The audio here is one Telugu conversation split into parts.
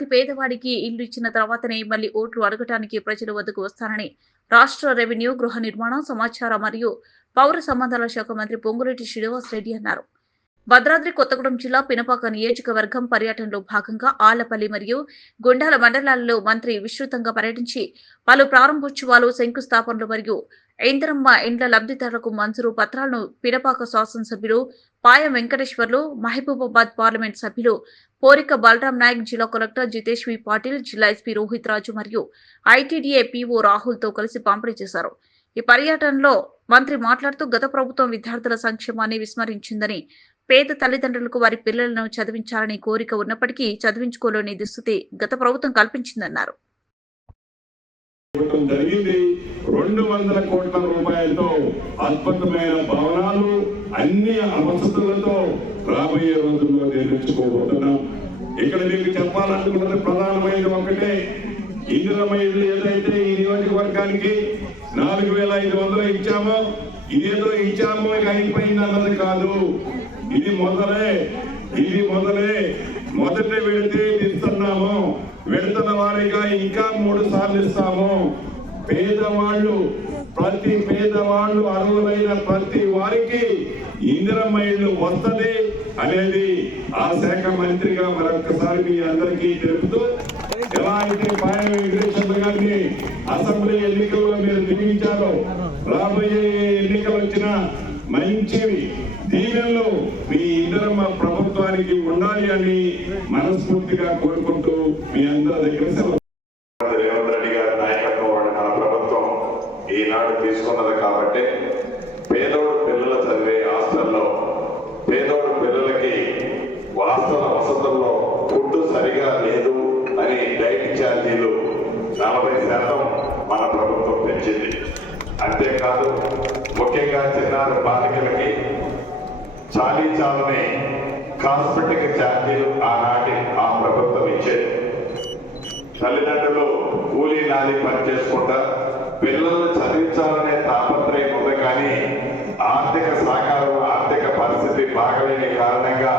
అతి పేదవాడికి ఇల్లు ఇచ్చిన తర్వాతనే మళ్ళీ ఓట్లు అడగటానికి ప్రజల వద్దకు వస్తానని రాష్ట్ర రెవెన్యూ గృహ నిర్మాణ సమాచార మరియు పౌర సంబంధాల శాఖ మంత్రి పొంగులేటి శ్రీనివాస్ రెడ్డి అన్నారు. భద్రాద్రి కొత్తగూడెం జిల్లా పినపాక నియోజకవర్గం పర్యటనలో భాగంగా ఆలపల్లి మరియు గుండాల మండలాల్లో మంత్రి విస్తృతంగా పర్యటించి పలు ప్రారంభోత్సవాలు శంకుస్థాపనలు మరియు ఇంద్రమ్మ ఇండ్ల లబ్ధిదారులకు మంజూరు పత్రాలను పినపాక శాసనసభ్యులు పాయం వెంకటేశ్వర్లు మహబూబాబాద్ పార్లమెంట్ సభ్యులు పోరిక బలరాం నాయక్ జిల్లా కలెక్టర్ జితేష్ వి పాటిల్ జిల్లా ఎస్పీ రోహిత్ రాజు మరియు ఐటీడీఏ పీఓ రాహుల్తో కలిసి పంపిణీ చేశారు. ఈ పర్యటనలో మంత్రి మాట్లాడుతూ గత ప్రభుత్వం విద్యార్థుల సంక్షేమాన్ని విస్మరించిందని పేద తల్లిదండ్రులకు వారి పిల్లలను చదివించాలని కోరిక ఉన్నప్పటికీ చదివించుకోలేని దుస్థితి గత ప్రభుత్వం కల్పించిందన్నారు. జరిగింది. రెండు వందల కోట్ల రూపాయలతో అద్భుతమైన భవనాలు అన్ని వసతులతో రాబోయే రోజుల్లో నిర్మించుకోబోతున్నాం ఇక్కడ మీకు చెప్పాలనుకున్నది ప్రధానమైనది ఒకటే. ఇందిరమయ్యలు ఏదైతే ఈ నియోజకవర్గానికి నాలుగు వేల ఐదు వందలు ఇచ్చామో ఇదేదో ఇచ్చామో ఇక అయిపోయింది అన్నది కాదు. ఇది మొదలే ఇది మొదలే. మొదట వెళితే ఇస్తున్నాము వెళుతున్న వారిగా ఇంకా మూడు సార్లు ఇస్తాము. పేదవాళ్ళు ప్రతి పేదవాళ్ళు అర్హులైన ప్రతి వారికి ఇందిరమ్మ ఇల్లు వస్తది అనేది ఆ శాఖ మంత్రిగా మరొకసారి మీ అందరికీ తెలుపుతూ ఎలా అయితే పాయ వెంకటేశ్వర గారిని అసెంబ్లీ ఎన్నికల్లో మీరు దిగించారో రాబోయే ఎన్నికలు వచ్చిన మంచివి దీవెనలు మీ ఇందిరమ్మ ప్రభుత్వానికి ఉండాలి అని మనస్ఫూర్తిగా కోరుకుంటూ మీ అందరి దగ్గర సెలవు. రేవంత్ రెడ్డి గారి నాయకత్వంలోని మన ప్రభుత్వం ఈనాడు తీసుకున్నది కాబట్టి ఛార్జీలు నలభై శాతం మన ప్రభుత్వం పెంచింది అంతేకాదు ముఖ్యంగా చిన్నారి బాలికలకి చాలీ చాలని కాస్మెటిక్ ఛార్జీలు ఆనాటి ఆ ప్రభుత్వం ఇచ్చేది. తల్లిదండ్రులు కూలీ నాలి పని చేసుకుంటా పిల్లల్ని చదివించాలనే తాపత్రయం ఉంది కానీ ఆర్థిక సహకారం ఆర్థిక పరిస్థితి బాగలేని కారణంగా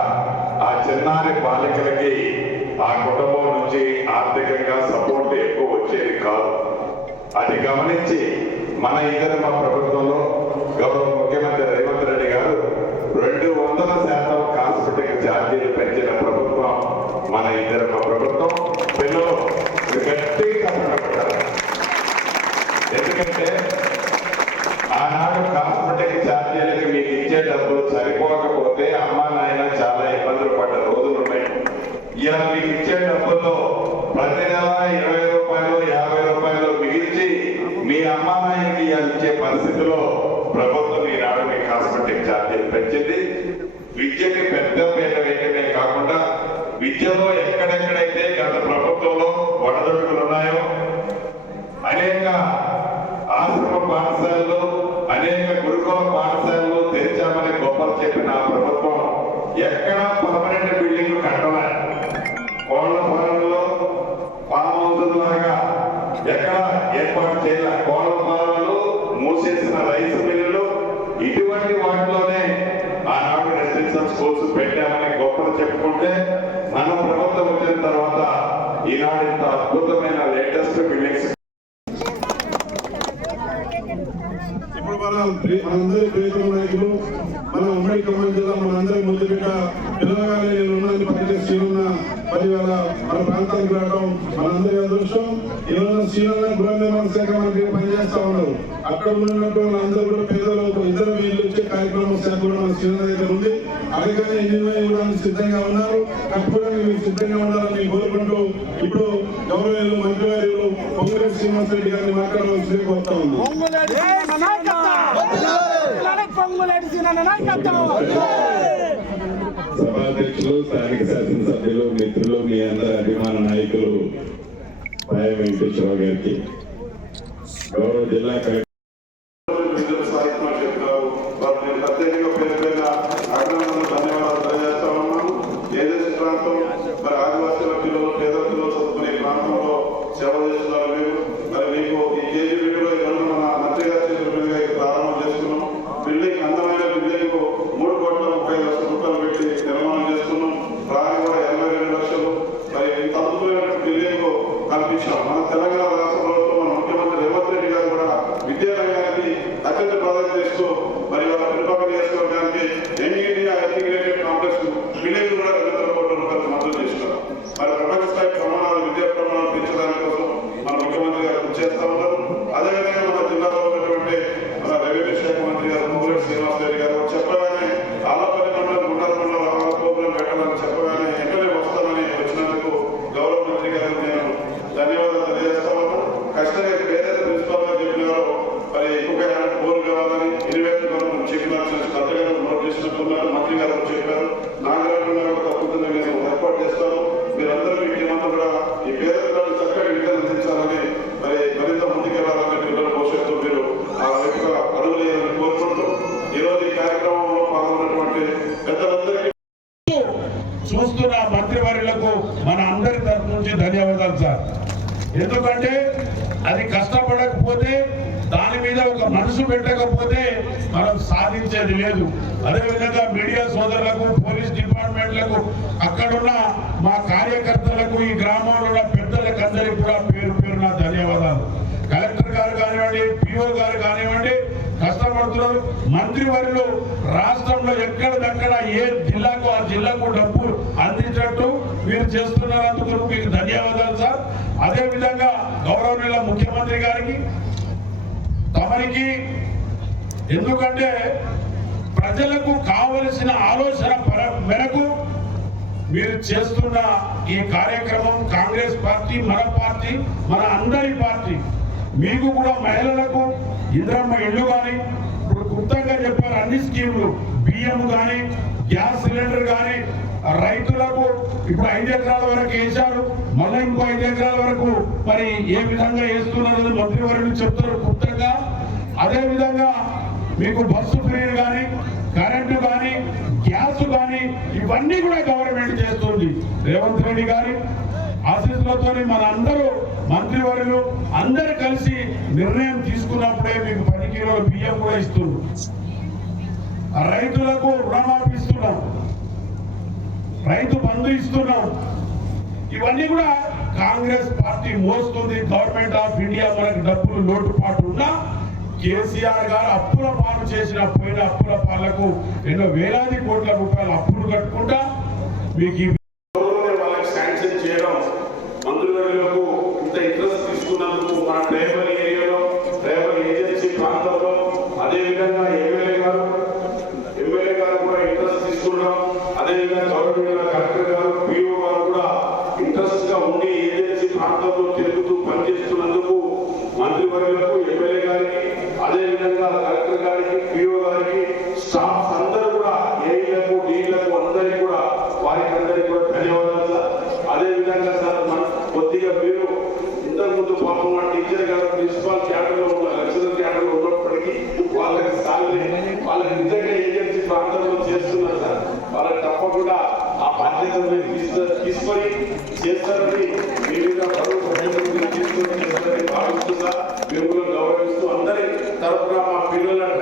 ఆ చిన్నారి బాలికలకి అది గమనించి మన ఇద్దరు మా ప్రభుత్వంలో గౌరవ ముఖ్యమంత్రి రేవంత్ రెడ్డి గారు రెండు వందల శాతం కాస్మెటిక్ ఛార్జీలు పెంచిన ప్రభుత్వం మన ఇద్దరు మా ప్రభుత్వం. పిల్లలు గట్టిగా కష్టపడతారు. ఎందుకంటే ఆనాడు కాస్మెటిక్ ఛార్జీలకి మీకు ఇచ్చే డబ్బులు సరిపోకపోతే అమ్మా నాయన చాలా ఇబ్బందులు పడ్డ రోజులు ఉన్నాయి ఇవాళ మీకు ఇచ్చే డబ్బుల్లో ప్రతి నెల ఇరవై రూపాయలు యాభై రూపాయలు మిగిల్చి మీ అమ్మా నాయనకి ఇవాళ ఇచ్చే పరిస్థితిలో ప్రభుత్వం ఈనాడు మీ వచ్చింది. విద్యకి పెద్ద పేద వేయడమే కాకుండా విద్యలో ఎక్కడెక్కడైతే గత ప్రభుత్వంలో వడదొడుకులు ఉన్నాయో అనేక ఆశ్రమ పాఠశాలలు అనేక గురుకుల పాఠశాలలు తెరిచామని గొప్పలు చెప్పిన ప్రభుత్వం ఎక్కడ స్కూల్స్ పెట్టామని గొప్పలు చెప్పుకుంటే మన ప్రభుత్వం వచ్చిన తర్వాత ఈనాడు ఇంత అద్భుతమైన లేటెస్ట్ బిల్డింగ్స్. ఇప్పుడు మన మనందరి ప్రియతమ నాయకులు మన ఉమ్మడి ఖమ్మం జిల్లా మనందరి ముందు పిల్లగానే నేను ఉన్నాను పక్కన శ్రీనున్న పదివేల మన ప్రాంతానికి రావడం మనందరి అదృష్టం. ఈరోజు శ్రీనున్న గృహ నిర్మాణ శాఖ మంత్రి పనిచేస్తా ఉన్నారు. అక్కడ ఉన్నటువంటి కూడా పేదలకు ఇద్దరు వీళ్ళు వచ్చే కార్యక్రమం శాఖ కూడా మన శ్రీనున్న దగ్గర అడగానే ఇంజనీర్ ఇవ్వడానికి సిద్ధంగా ఉన్నారు. కట్టుకోవడానికి మీరు సిద్ధంగా ఉండాలని కోరుకుంటూ ఇప్పుడు గౌరవ మంత్రి గారు పొంగులేటి శ్రీనివాసరెడ్డి గారిని మాట్లాడవలసింది కోరుతా సభాధ్యక్షులు స్థానిక శాసనసభ్యులు మిత్రులు మీ అందరి అభిమాన నాయకులు పాయ వెంకటేశ్వరరావు గారికి. గౌరవ జిల్లా మంత్రి గారు చెప్పారు. నాగరాజు గారు ఏర్పాటు మీరందరూ కూడా ఈ పేదలను చక్కగా విడుదల అందించాలని మరి మరింత ముందుకెళ్ళాలని పిల్లల భవిష్యత్తు మీరు ఆ యొక్క అడుగులేయాలని కోరుకుంటూ ఈరోజు ఈ కార్యక్రమంలో పాల్గొన్నటువంటి పెద్దలందరికీ చూస్తున్న మంత్రివర్యులకు మన అందరి తరఫు నుంచి ధన్యవాదాలు సార్. ఎందుకంటే అది కష్టపడకపోతే దాని మీద ఒక మనసు పెట్టకపోతే అనేది లేదు. అదేవిధంగా మీడియా సోదరులకు పోలీస్ డిపార్ట్మెంట్లకు అక్కడున్న మా కార్యకర్తలకు ఈ గ్రామంలో ఉన్న పెద్దలకు అందరికీ కూడా పేరు పేరున ధన్యవాదాలు. కలెక్టర్ గారు కానివ్వండి పిఓ గారు కానివ్వండి కష్టపడుతున్నారు. మంత్రివర్యులు రాష్ట్రంలో ఎక్కడిదక్కడ ఏ జిల్లాకు ఆ జిల్లాకు డబ్బు అందించినట్టు మీరు చేస్తున్నందుకు మీకు ధన్యవాదాలు సార్. అదే విధంగా గౌరవనీయుల ముఖ్యమంత్రి గారికి తమరికి ఎందుకంటే ప్రజలకు కావలసిన ఆలోచన మేరకు మీరు చేస్తున్న ఈ కార్యక్రమం కాంగ్రెస్ పార్టీ మన పార్టీ మన అందరి పార్టీ మీకు కూడా మహిళలకు ఇంద్రమ్మ ఇల్లు కానీ ఇప్పుడు గుప్తంగా చెప్పారు అన్ని స్కీములు బియ్యం కానీ గ్యాస్ సిలిండర్ కానీ రైతులకు ఇప్పుడు ఐదు ఎకరాల వరకు వేశారు మళ్ళీ ఇంకో ఐదు ఎకరాల వరకు మరి ఏ విధంగా వేస్తున్నారు మంత్రివర్యులు చెప్తారు గుప్తంగా అదే విధంగా మీకు బస్సు ఫ్రీ కానీ కరెంటు కానీ గ్యాస్ కానీ ఇవన్నీ కూడా గవర్నమెంట్ చేస్తుంది. రేవంత్ రెడ్డి గారి ఆశీస్సులతో మన అందరూ మంత్రివర్యులు అందరు కలిసి నిర్ణయం తీసుకున్నప్పుడే మీకు పది కిలోల బియ్యం కూడా ఇస్తుంది రైతులకు రుణమాఫీ ఇస్తున్నాం. రైతు బంధు ఇస్తున్నాం. ఇవన్నీ కూడా కాంగ్రెస్ పార్టీ మోస్తుంది. గవర్నమెంట్ ఆఫ్ ఇండియా మనకు డబ్బులు లోటుపాటు ఉన్నా కేసీఆర్ గారు అప్పుల పాలు చేసిన పోయిన అప్పుల పాలకు ఎన్నో వేలాది కోట్ల రూపాయలు అప్పులు కట్టుకుంటా మీకు రైతులు చేస్తున్నారు సార్. వాళ్ళకి తప్పకుండా ఆ బాధ్యతను తీసుకొని చేస్తారని మీరుగా పరువు తీసుకొని భావిస్తున్నా గౌరవిస్తూ అందరి తరఫున మా పిల్లలను